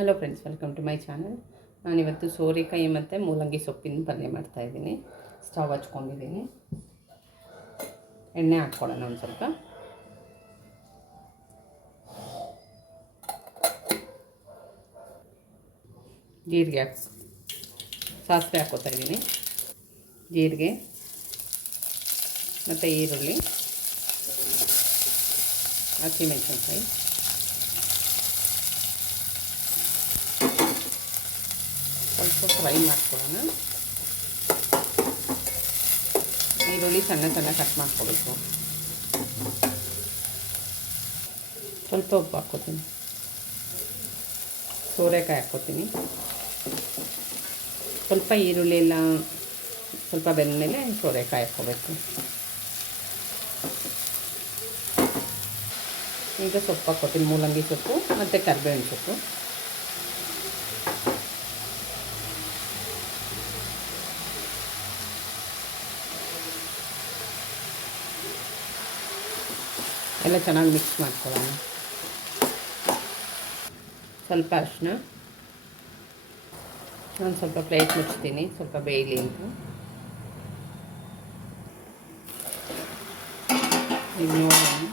Hello friends welcome to my channel ನಾನಿವತ್ತು ಸೋರೆಕಾಯಿ ಮತ್ತು ಮೂಲಂಗಿ ಸೊಪ್ಪಿನ ಪಲ್ಯ ಮಾಡ್ತಾಯಿದ್ದೀನಿ ಸ್ಟವ್ ಹಚ್ಕೊಂಡಿದ್ದೀನಿ. ಎಣ್ಣೆ ಹಾಕ್ಕೊಳ್ಳೋಣ ಒಂದು ಸ್ವಲ್ಪ. ಜೀರಿಗೆ ಹಾಕ್ ಸಾಸಿವೆ ಹಾಕ್ಕೋತಾ ಇದ್ದೀನಿ. ಜೀರಿಗೆ ಮತ್ತು ಈರುಳ್ಳಿ, ಹಸಿಮೆಣಸಿನ್ಕಾಯಿ. ಸ್ವಲ್ಪ ಫ್ರೈ ಮಾಡ್ಕೊಳ್ಳೋಣ. ಈರುಳ್ಳಿ ಸಣ್ಣ ಸಣ್ಣ ಕಟ್ ಮಾಡ್ಕೋಬೇಕು. ಸ್ವಲ್ಪ ಉಪ್ಪು ಹಾಕ್ಕೋತೀನಿ. ಸೋರೆಕಾಯಿ ಹಾಕ್ಕೋತೀನಿ. ಸ್ವಲ್ಪ ಈರುಳ್ಳಿ ಎಲ್ಲ ಸ್ವಲ್ಪ ಬೆಂದಮೇಲೆ ಸೋರೆಕಾಯಿ ಹಾಕ್ಕೋಬೇಕು. ಈಗ ಸೊಪ್ಪು ಹಾಕ್ಕೋತೀನಿ. ಮೂಲಂಗಿ ಸೊಪ್ಪು ಮತ್ತು ಕರಿಬೇವಿನ ಸೊಪ್ಪು. ಎಲ್ಲ ಚೆನ್ನಾಗಿ ಮಿಕ್ಸ್ ಮಾಡ್ಕೊಳ್ಳೋಣ. ಸ್ವಲ್ಪ ಅರಿಶಿನ ನಾನು ಸ್ವಲ್ಪ ಪ್ಲೇಟ್ ಮುಚ್ತೀನಿ ಸ್ವಲ್ಪ ಬೇಯಲಿ ಅಂತ. ಈಗ ನೋಡೋಣ.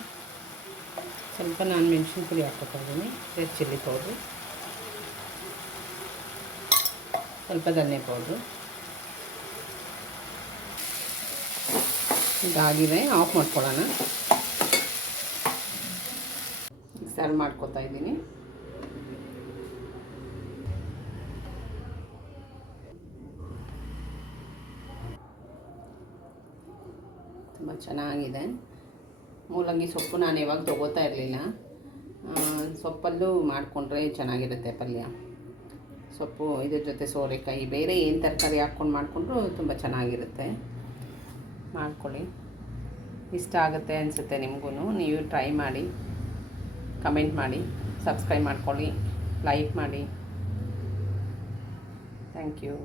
ಸ್ವಲ್ಪ ನಾನು ಮೆಣಸಿನ ಪುಡಿ ಹಾಕ್ಕೊತಿದ್ದೀನಿ ರೆಡ್ ಚಿಲ್ಲಿ ಪೌಡ್ರು. ಸ್ವಲ್ಪ ಧನ್ಯ ಪೌಡ್ರು. ಇದಾಗಿದೆ ಆಫ್ ಮಾಡ್ಕೊಳ್ಳೋಣ. ಸರ್ವ್ ಮಾಡ್ಕೊತಾ ಇದ್ದೀನಿ. ತುಂಬ ಚೆನ್ನಾಗಿದೆ. ಮೂಲಂಗಿ ಸೊಪ್ಪು ನಾನು ಯಾವಾಗ ತೊಗೋತಾ ಇರಲಿಲ್ಲ. ಸೊಪ್ಪಲ್ಲೂ ಮಾಡಿಕೊಂಡ್ರೆ ಚೆನ್ನಾಗಿರುತ್ತೆ ಪಲ್ಯ. ಸೊಪ್ಪು ಇದ್ರ ಜೊತೆ ಸೋರೆಕಾಯಿ, ಬೇರೆ ಏನು ತರಕಾರಿ ಹಾಕ್ಕೊಂಡು ಮಾಡಿಕೊಂಡ್ರು ತುಂಬ ಚೆನ್ನಾಗಿರುತ್ತೆ. ಮಾಡ್ಕೊಳ್ಳಿ. ಇಷ್ಟ ಆಗುತ್ತೆ ಅನಿಸುತ್ತೆ ನಿಮಗೂ ನೀವು ಟ್ರೈ ಮಾಡಿ. ಕಮೆಂಟ್ ಮಾಡಿ ಸಬ್ಸ್ಕ್ರೈಬ್ ಮಾಡ್ಕೊಳ್ಳಿ ಲೈಕ್ ಮಾಡಿ. Thank you.